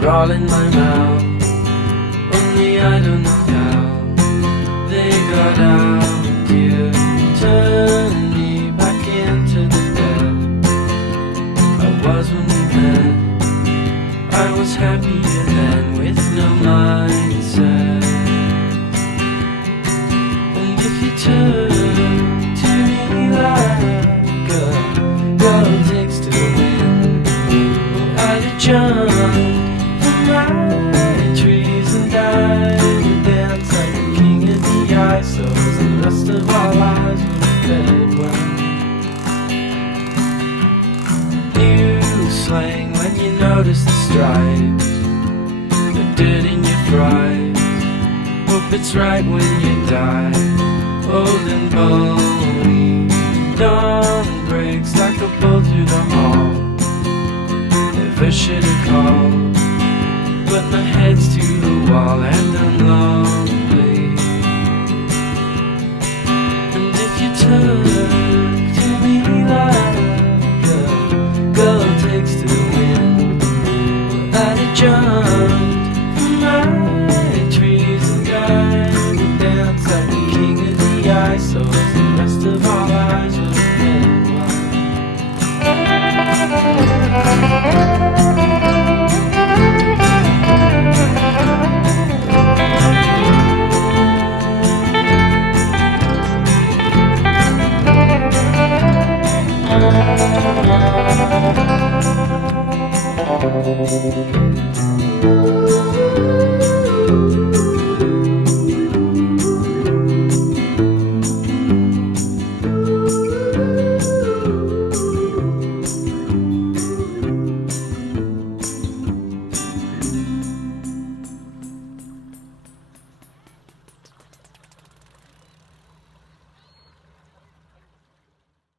were all in my mouth. Only I don't know how they got out. You turned me back into the bed I was when we met. I was happier then with no mindset. And if you turn to me like a girl takes to the wind, well, I'd have jumped from my trees and died and danced like a king of DJI. So as the rest of our lives were fed well. New slang when you notice the stripes, the dirt in your fries. Hope it's right when you die, old and bony. Dawn breaks like a bolt through the hall. Never should have called, but my head's to the wall and I'm lonely. And if you turn to me like a girl takes to the wind, well, I'd have jumped